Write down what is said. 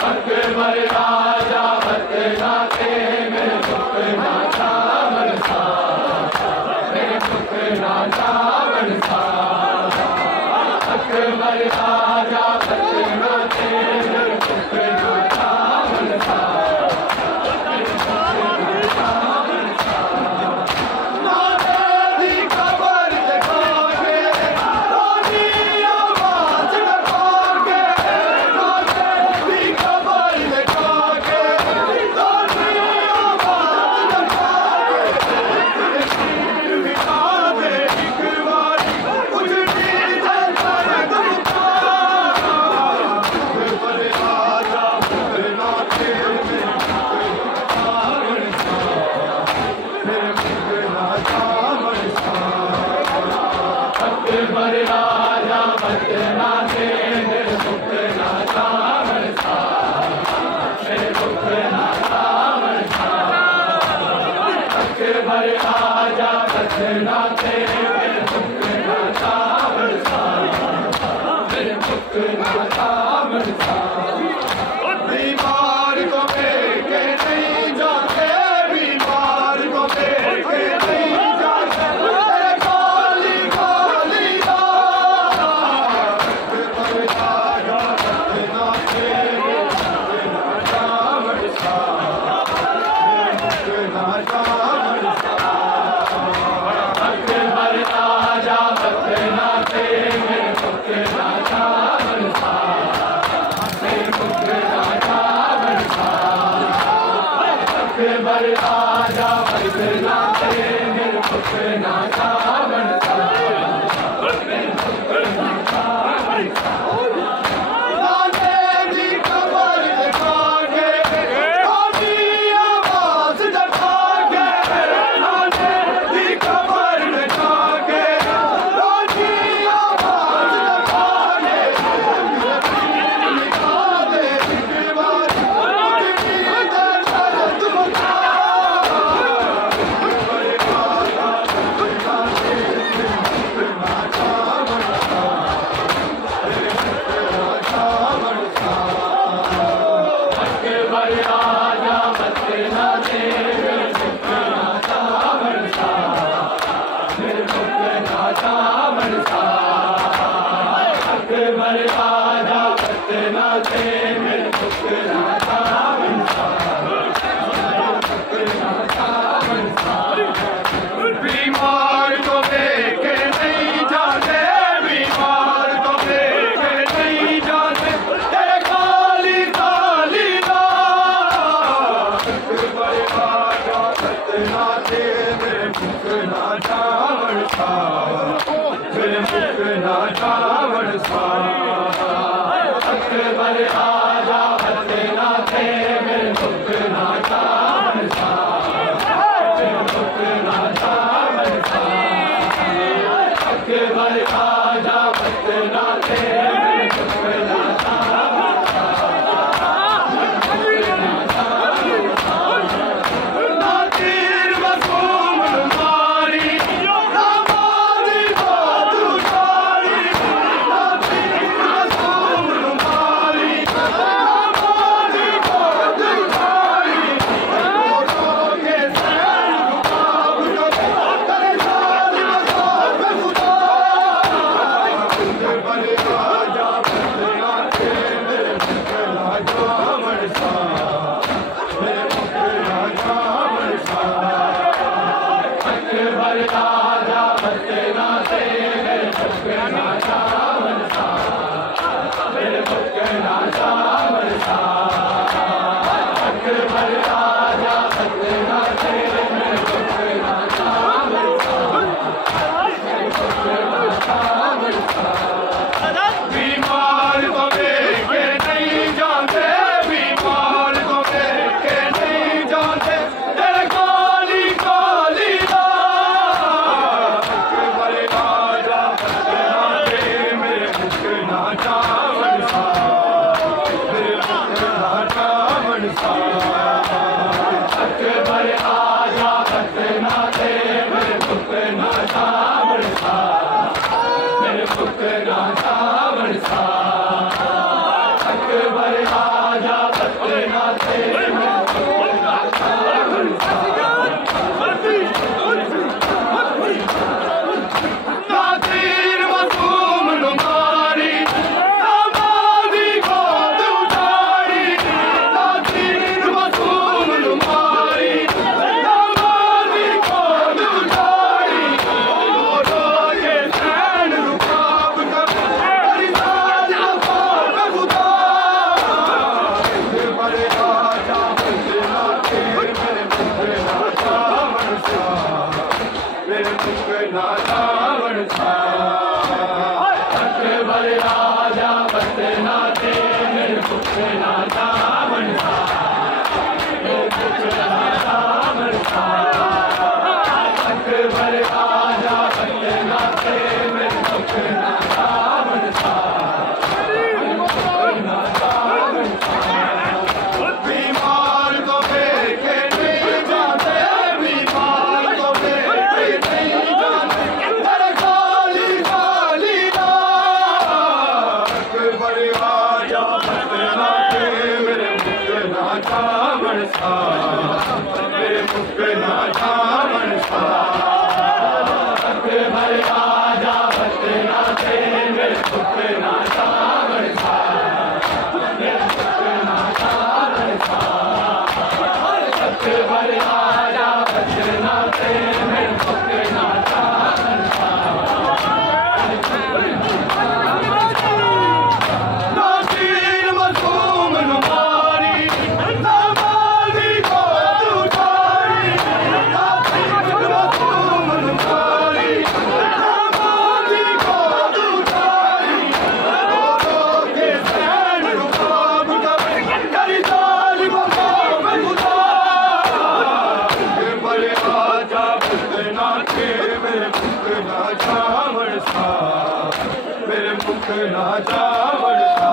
अकबर राजा बतना के मेरे फुकना चावल सा, मेरे फुकना चावल सा। अकबर राजा बतना के मेरे फुकना चावल सा। अकबर राजा बतना के मेरे फुकना चावल सा, मेरे फुकना चावल सा। अकबर राजा बतना के मेरे फुकना चावल सा, मेरे फुकना चावल सा। बीमार को देखे नहीं जाते, बीमार को देखे नहीं जाते, तेरे काली काली अकबर राजा बतना के मेरे फुकना चावल सा, मेरे फुकना चावल सा। अकबर राजा बतना के मेरे फुकना चावल सा, मेरे फुकना चावल सा। लाले दी कबर दिखा के, आधी आवाज दिखा के, लाले दी कबर दिखा के, आधी आवाज दिखा के, दिखा दे दिलवार उठनी दर्द बता। अकबर राजा बतना के मेरे फुकना चावल सा, मेरे फुकना चावल सा। अकबर राजा बतना के मेरे फुकना चावल सा, मेरे फुकना चावल सा। बीमार को देखे नहीं जाते, बीमार को देखे नहीं जाते, तेरे काली काली अकबर राजा बतना के मेरे फुकना चावल सा, मेरे फुकना चावल सा। अकबर राजा बतना सा मेरे मुख ना जावन सा भर आजा बचना दे मेरे मुख ना जावन सा मेरे मुख ना जावन सा भर आजा बचना दे मेरे मुख ना जावन सा नासीर मसूम नुमारी नमाज़ी को तुझारी नासीर मसूम नुमारी नमाज़ी को तुझारी रोज़ों के सैन रुकाब करी जालिम क़ौम खुदा पर आजा बचना के मेरे मुख ना जावन सा मेरे मुख ना जावन सा